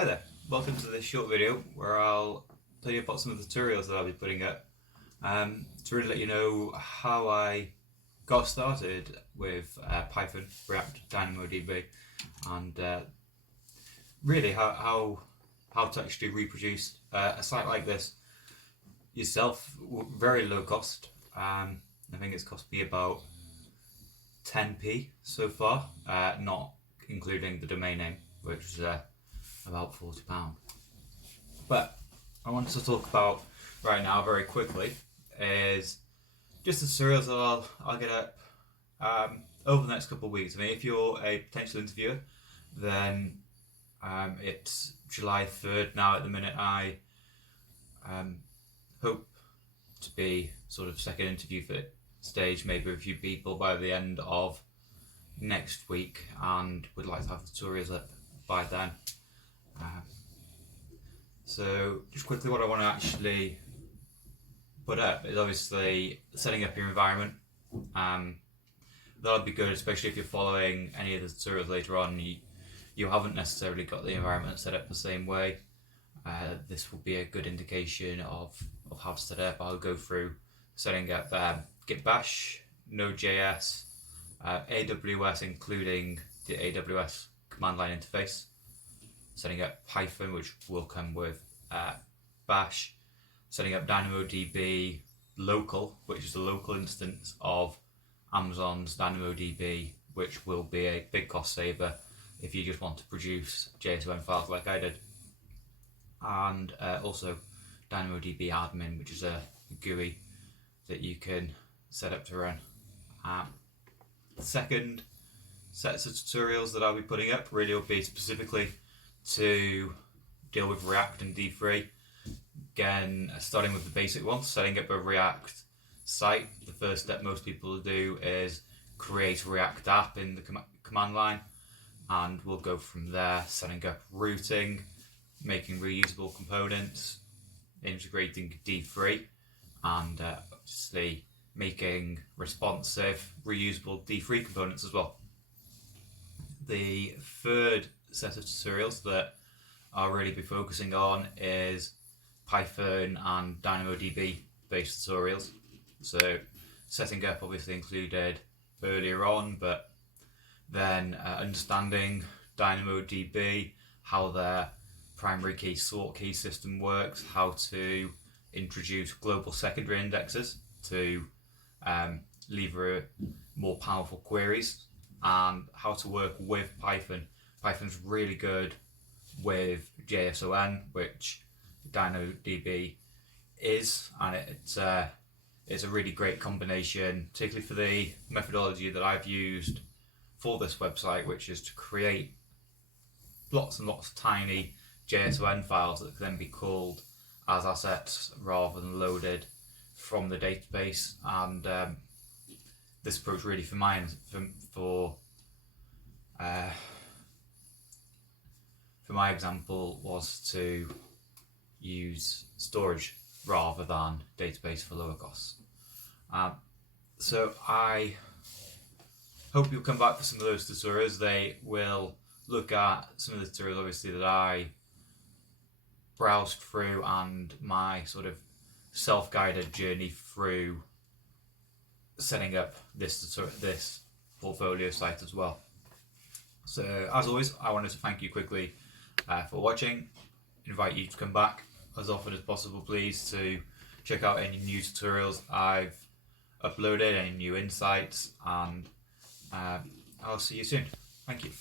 Hi there, welcome to this short video where I'll tell you about some of the tutorials that I'll be putting up to really let you know how I got started with Python, React, DynamoDB, and really how to actually reproduce a site like this yourself, very low cost. I think it's cost me about 10p so far, not including the domain name, which is about £40. But I wanted to talk about right now very quickly is just the tutorials that I'll get up over the next couple of weeks. I mean, if you're a potential interviewer, then it's July 3rd now at the minute. I hope to be sort of second interview for stage, maybe a few people by the end of next week, and would like to have the tutorials up by then. So just quickly, what I want to actually put up is obviously setting up your environment. That'll be good, especially if you're following any of the tutorials later on. You haven't necessarily got the environment set up the same way. This will be a good indication of how to set it up. I'll go through setting up Git Bash, Node.js, AWS, including the AWS command line interface, setting up Python, which will come with Bash, setting up DynamoDB local, which is a local instance of Amazon's DynamoDB, which will be a big cost saver if you just want to produce JSON files like I did, and also DynamoDB admin, which is a GUI that you can set up to run. The second sets of tutorials that I'll be putting up really will be specifically to deal with React and D3. Again, starting with the basic ones, setting up a React site. The first step most people do is create a React app in the command line, and we'll go from there, setting up routing, making reusable components, integrating D3, and obviously making responsive, reusable D3 components as well. The third set of tutorials that I'll really be focusing on is Python and DynamoDB based tutorials. So setting up obviously included earlier on, but then understanding DynamoDB, how their primary key sort key system works, how to introduce global secondary indexes to lever more powerful queries, and how to work with Python. Python's really good with JSON, which DynamoDB is, and it's a really great combination, particularly for the methodology that I've used for this website, which is to create lots and lots of tiny JSON files that can then be called as assets rather than loaded from the database. And this approach really for my example was to use storage rather than database for lower costs. So I hope you'll come back for some of those tutorials. They will look at some of the tutorials obviously that I browsed through and my sort of self-guided journey through setting up this portfolio site as well. So as always, I wanted to thank you quickly for watching. Invite you to come back as often as possible, please, to check out any new tutorials I've uploaded, any new insights, and I'll see you soon. Thank you.